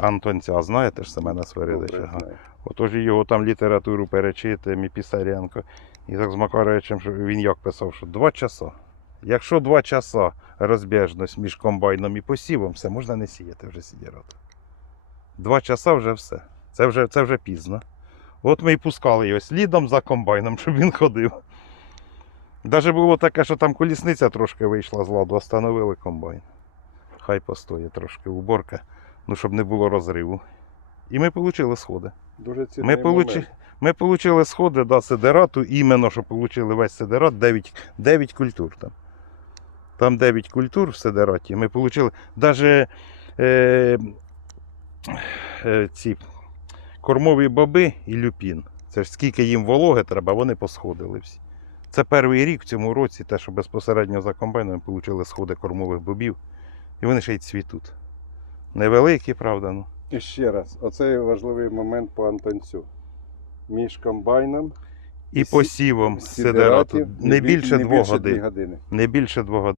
Антонця, знаєте ж Семена Свиридича? Отож його там літературу перечитуємо, і Пісаренко. І так з Макаровичем, що він як писав, що два часа. Якщо два часа розбіжність між комбайном і посівом, все, можна не сіяти вже сідірати. Два часа вже все. Це вже, це вже пізно. От ми і пускали його слідом за комбайном, щоб він ходив. Даже було таке, що там колісниця трошки вийшла з ладу, остановили комбайн. Хай постоє трошки уборка, ну щоб не було розриву. І ми отримали сходи. Дуже Ми, получи... ми отримали сходи до сидерату, іменно, що отримали весь сидерат, 9, 9 культур там. Там 9 культур в сидераті. Ми отримали навіть е, е, ці кормові боби і люпін. Це ж скільки їм вологи треба, вони посходили всі. Це перший рік в цьому році, те, що безпосередньо за комбайном ми отримали сходи кормових бобів. І вони ще й цвітуть. Невеликі, правда, ну. І ще раз, оцей важливий момент по Антонцю. Між комбайном І І посівом сідератів не бі- більше двох годин. години. Не більше двох годин.